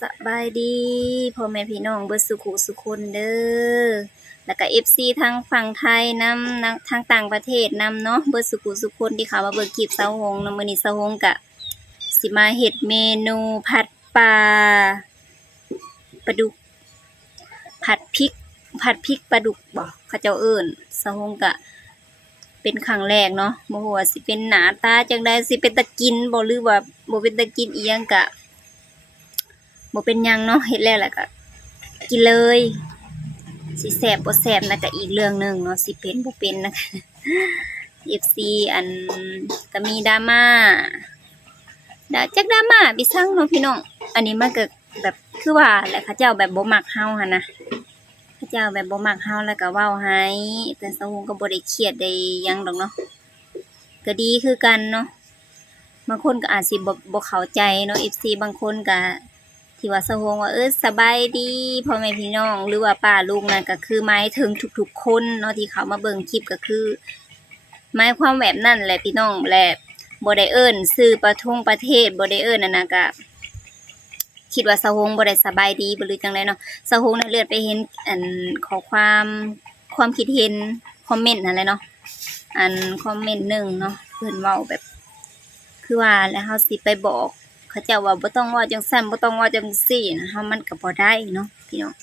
สบายดีพ่อแม่พี่น้องเบิดสุขุสุคนเด้อแล้วก็ FC ทั้งฝั่งไทยนำทางต่างประเทศนำเนาะเบิดสุขุสุคนที่เขามาเบิ่งคลิปสาวหงส์เนาะมื้อนี้สาวหงส์ก็สิมาเฮ็ดเมนูผัดปลาปลาดุกผัดพริกปลาดุกบ่เขาเจ้าเอิ้นสาวหงส์ก็เป็นครั้งแรกเนาะบ่ฮู้ว่าสิเป็นหน้าตาจังได๋สิเป็นตากินบ่หรือว่าบ่เป็นตากินอีหยังก็บ่เป็นหยังเนาะเฮ็ดแล้วก็กินเลยสิแซ่บบ่แซ่บนั่นก็อีกเรื่องหนึ่งเนาะสิเป็นบ่เป็นนะคะ FC อันก็มีดราม่าจักดราม่าไปซังเนาะพี่น้องอันนี้มันก็แบบคือว่าแหละเขาเจ้าแบบบ่มักเฮาหั่นนะเขาเจ้าแบบบ่มักเฮาแล้วก็เว้าให้แต่สะฮงก็บ่ได้เครียดได้หยังดอกเนาะก็ดีคือกันเนาะบางคนก็อาจสิบ่เข้าใจเนาะ FC บางคนก็ที่ว่าสะฮงว่าสบายดีพ่อแม่พี่น้องหรือว่าป้าลุงนั่นก็คือหมายถึงทุกๆคนเนาะที่เขามาเบิ่งคลิปก็คือหมายความแบบนั้นแหละพี่น้องแหละบ่ได้เอิ้นชื่อประเทศบ่ได้เอิ้นนั่นน่ะก็คิดว่าสะฮงบ่ได้สบายดีบ่หรือจังไดเนาะสะฮงน่ะเลื่อนไปเห็นอันข้อความคิดเห็นคอมเมนต์นั่นแหละเนาะอันคอมเมนต์หนึ่งเนาะเพิ่นเว้าแบบคือว่าแล้วเฮาสิไปบอกเขาเจ้าว่าบ่ต้องเว้าจังซั่นบ่ต้องเว้าจังซี่นะเฮามันก็บ่ได้เนาะพี่น้อง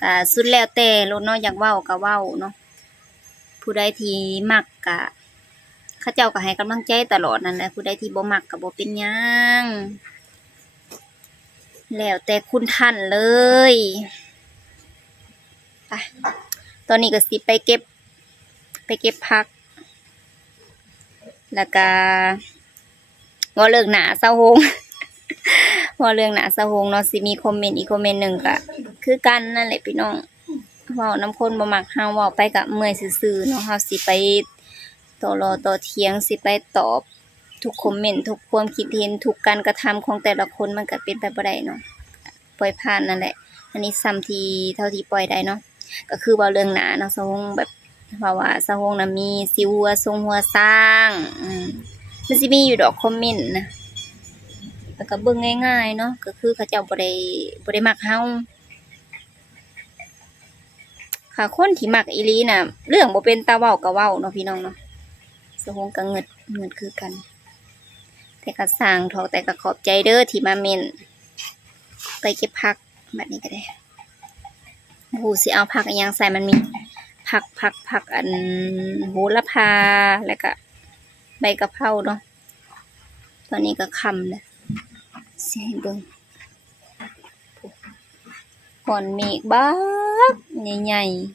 ก็สุดแล้วแต่โลดเนาะอยากเว้าก็เว้าเนาะผู้ใดที่มักก็เขาเจ้าก็ให้กำลังใจตลอดนั่นแหละผู้ใดที่บ่มักก็บ่เป็นหยังแล้วแต่คุณท่านเลยไปตอนนี้ก็สิไปเก็บผักแล้วก็ว่าเรื่องหน้าเซาหง ว่าเรื่องหน้าเซาหงเนาะสิมีคอมเมนต์อีกคอมเมนต์หนึ่งก็คือกันนั่นแหละพี่น้องเว้าน้ำคนบ่มักเฮาเว้าไปก็เมื่อยซื่อๆเนาะเฮาสิไปต่อเถียงสิไปตอบทุกคอมเมนต์ทุกความคิดเห็นทุกการกระทำของแต่ละคนมันก็เป็นไปบ่ได้เนาะปล่อยผ่านนั่นแหละอันนี้ซ้ำที่เท่าที่ปล่อยได้เนาะก็คือว่าเรื่องหน้าเนาะเซาหงแบบว่าเซาหงน่ะมีสิวหัวทรงหัวสร้างมันสิมีอยู่ดอกคอมเมนต์นะแล้วก็เบิ่งง่ายๆเนาะก็คือเขาเจ้าบ่ได้มักเฮาค่ะคนที่มักอีหลีน่ะเรื่องบ่เป็นตาเว้าก็เว้าเนาะพี่น้องเนาะสะฮงก็เงิดคือกันแต่ก็สร้างเถาะแต่ก็ขอบใจเด้อที่มาเม้นไปเก็บผักบัดนี้ก็ได้โอ้โหสิเอาผักอีหยังใส่มันมีผักอันโหระพาแล้วก็ใบกะเพราเนาะตอนนี้ก็ค่ำแล้วสิให้เบิ่งก้อนเมฆบักใหญ่ๆ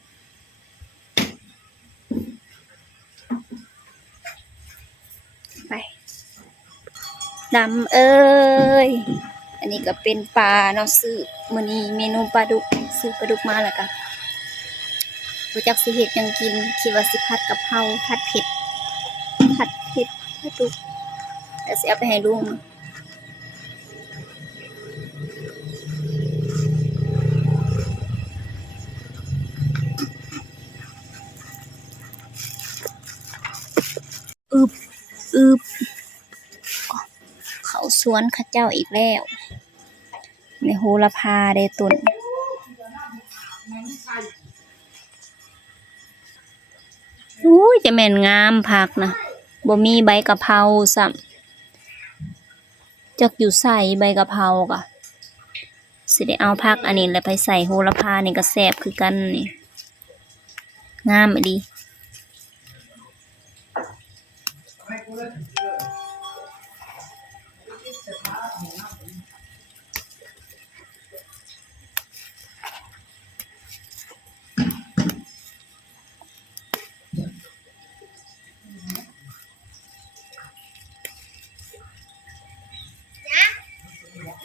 ไปดำเอ้ยอันนี้ก็เป็นปลาเนาะซื้อมื้อนี้เมนูปลาดุกซื้อปลาดุกมาแล้วก็บ่จักสิเฮ็ดหยังกินคิดว่าสิผัดกะเพราผัดเผ็ดปลาดุกแต่สิเอาไปให้ลุงอึบเขาสวนเขาเจ้าอีกแล้วในโหระพาได้ต้นอุ้ยจะแม่นงามผักนะบ่มีใบกะเพราซ้ำจักอยู่ใส่ใบกะเพราก็สิได้เอาผักอันนี้แล้วไปใส่โหระพานี่ก็แซ่บคือกันนี่งามอีหลี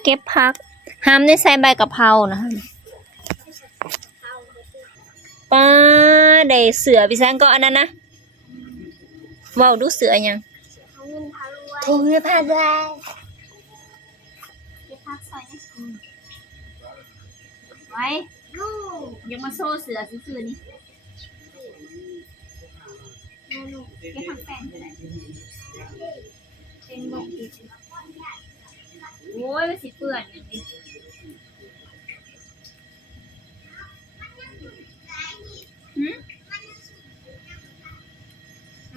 เก็บผักห้ามได้ใส่ใบกะเพรานะป้าได้เสือพี่แซงก็อันนั้นนะเว้าดูเสือหยังถุงเงินพารวยเก็บผักใส่ไว้ยังมาโซ่เสือซื่อๆนี่เก็บผักแป้งเป็นหมกโอ้ยมันสิเปื่อนอย่างนี้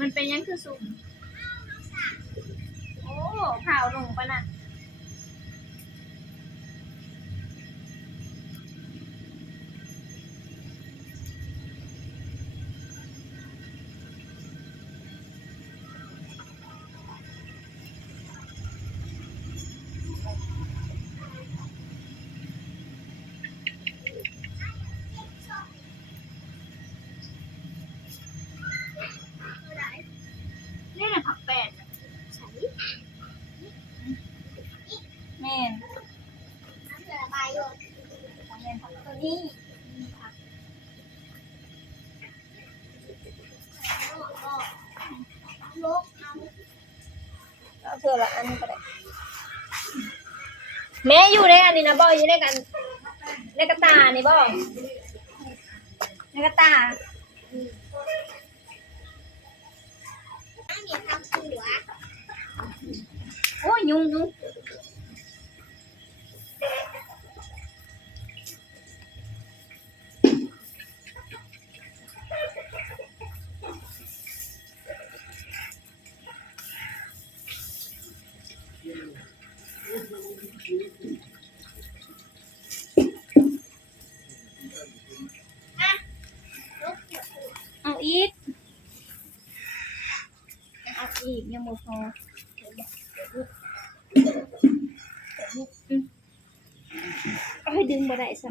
มันเป็นยังคือสุ่มโอ้ข่าวลงปะน่ะนี่แหละผักแปดแม่นแม่นผักตัวนี้เอาเถอะละอันนี้ก็ได้แม่อยู่ในอันนี้นะบ่อยู่ในกันในกระตานี่บ่ในกระตาโอ้ยยุงเอาอีกยังบ่พอเอาให้ดึงบ่ได้ซะ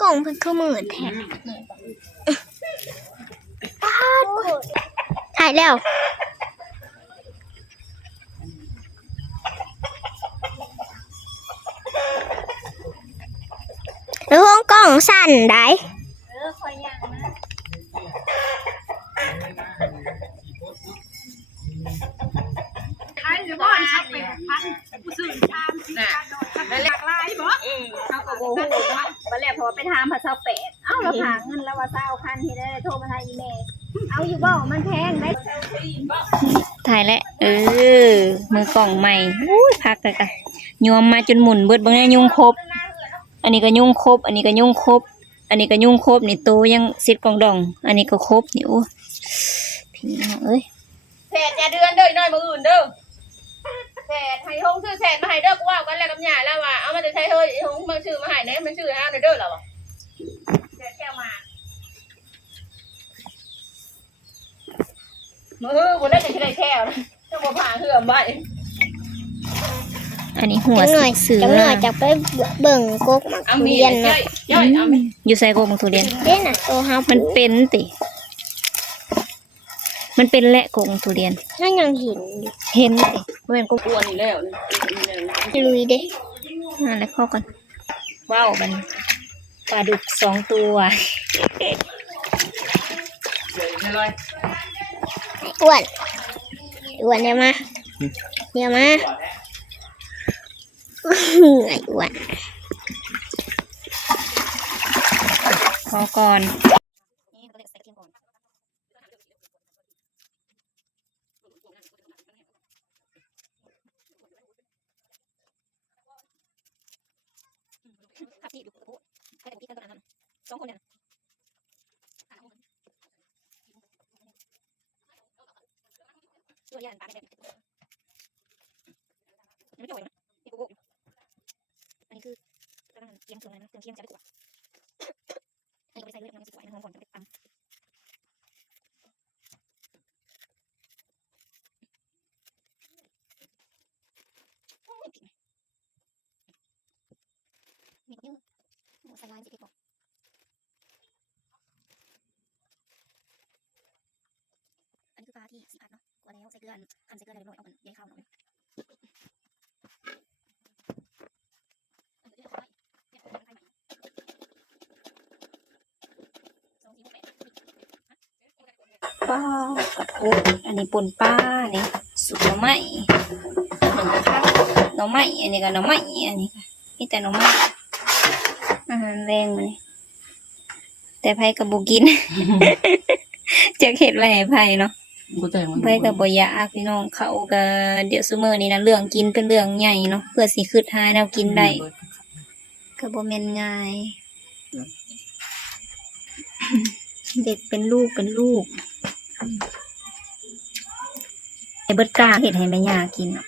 กล่องเพิ่นคือมือแท้ถ่ายแล้วแล้วห้องกล้องสั่นได้ คอยย่างนะขายอยู่บ่อนชักไปพันผู้ซื้อชามสิน่ะแล้วหลากหลายบ่เขาก็บ่ฮู้เนาะบัดแรกพอไปถามพระเจ้าเป็ดเอ้าเราหาเงินแล้วว่า20,000เฮ็ดได้โทรมาทางอีเมลเอาอยู่บ่มันแพงได้ถ่ายแล้วมือกล่องใหม่อุ้ยพักเลยค่ะยวมมาจนหมุนเบิดเบิ่งได้ยุงครบอันนี้ก็ยุงครบอันนี้ก็ยุงครบอันนี้ก็ยุงครบนี่โตยังซิดกองดองอันนี้ก็ครบนี่โอ้พี่น้องเอ้ยแสดอย่าเดือนเด้อน้อยมื้ออื่นเด้อแสดให้ฮงซื้อแสดมาให้เด้อกูว่ากันแล้วกับหญ้าแล้วว่าเอามาจะใช้เฮ้ยฮงมาซื้อมาให้เด้มันซื้อให้เอาเด้อล่ะว่ะแสดแก้วมามื้อบ่ได้จะได้แก้วนะจะบ่ผ่าเหือมไว้อันนี้หัว จังหน่อย เสือ จังหน่อยจะไปเบิ่งกกมักทุเรียนนะ อยู่ใส่โกงทุเรียน เด้น่ะโตเฮา มันเป็นติมันเป็นแหละโกงทุเรียน ถ้ายังเห็นอยู่ เห็นติแม่นก็กวนแล้ว ลุยเด้ แล้วเข้ากันว้าวมันปลาดุก2 ตัว อ้วนอ้วนเนี่ยมาเนี่ยมาไอ้อ้วน พอก่อน2 คนเนี่ยตัวใหญ่ปลาได้ไม่จ่อยนะนี่กูอันนี้คือกำลังเคี่ยงเครื่องนะเครื่องเคี่ยงจะไปกว่าอันนี้ไปใส่เลือดน้ำสิกว่าน้ำก่อนจะไปตำมีเยอะหมูสลายสิพี่บอกอันนี้คือปลาที่สีผัดเนาะกว่าแล้วใส่เกลือหั่นใส่เกลือแล้วหน่อยเอาเหมือนใยข้าวหน่อยป้ากระปุกอันนี้ปนป้านี่สุกหน่อไม้หนึ่งข้าวหน่อไม้อันนี้ก็หน่อไม้อันนี้ค่ะนี่แต่หน่อไม้อาหารแรงมันนี่แต่ไผกับบุกิน จะเห็ดไว้ให้ไผเนาะไผกับบ่อยากพี่น้องเขาก็เดี๋ยวซุมื้อนี้นะเรื่องกินเป็นเรื่องใหญ่เนาะเพื่อสิคืดหาแนวกินได้ก็บ่แม่นง่าย เด็กเป็นลูกไอ้เบิดกล้าเฮ็ดให้แม่ย่ากินเนาะ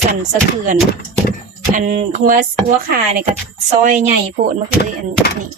สั่นสะเทือน อันหัวขาเนี่ยก็ซอยใหญ่โพดมันก็เลยอันนี้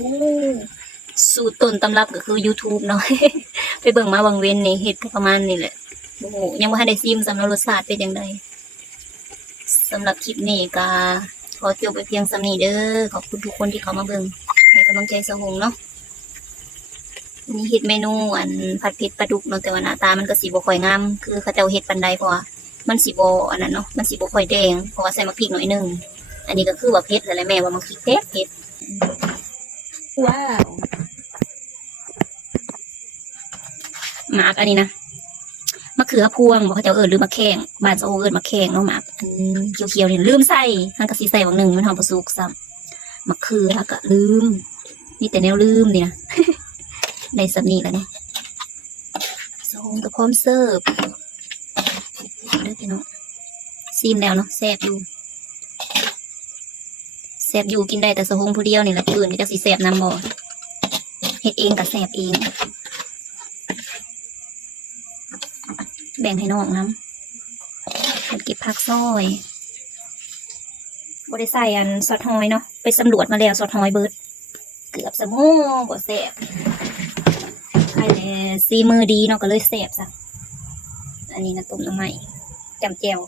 โอ้ยสูตรต้นตำรับก็คือ YouTube เนาะ ไปเบิ่งมาบางเว้นนี่เฮ็ดก็ประมาณนี้แหละโอ้โหยังบ่ทันได้ซิมสำหรับรสชาติเป็นจังไดสำหรับคลิปนี้ก็ขอจบไปเพียงส่ำนี้เด้อขอบคุณทุกคนที่เข้ามาเบิ่งให้กำลังใจสะหงเนาะนี่เฮ็ดเมนูอันผัดเผ็ดปลาดุกเนาะแต่ว่าหน้าตามันก็สิบ่ค่อยงามคือเขาเจ้าเฮ็ดปานใดเพราะว่ามันสิบ่อันนั้นเนาะมันสิบ่ค่อยแดงเพราะว่าใส่มะพริกหน่อยนึงอันนี้ก็คือว่าเผ็ดแล้วแหละแม่ว่ามะพริกเผ็ดว้าวหมากอันนี้นะมะเขือพวงบอกเขาจะหรือมะแข้งบ้านจะเอิญมะแข้งเนาะหมากเขียวๆนี่ลืมใส่ท่านก็สีใส่บางหนึ่งมันหอมประสุกซ้ำมะเขือก็ลืมนี่แต่แนวลืมนี่นะ ในสำนีแล้วเนี่ยสงกับพร้อมเสิร์ฟเด้อพี่น้องซีมแล้วเนาะแซ่บอยู่กินได้แต่สะฮงผู้เดียวนี่แหละผู้อื่นก็จะสีแซ่บนำบ่เฮ็ดเองกับแซ่บเองแบ่งให้น้องน้ำเก็บผักซอยบริใส่อันซอสหอยเนาะไปสำรวจมาแล้วซอสหอยเบิดเกือบสมองบ่แซ่บใครเลยซีมือดีเนาะก็เลยแซ่บซะอันนี้นะต้มน้ำใหม่จำแจ่ว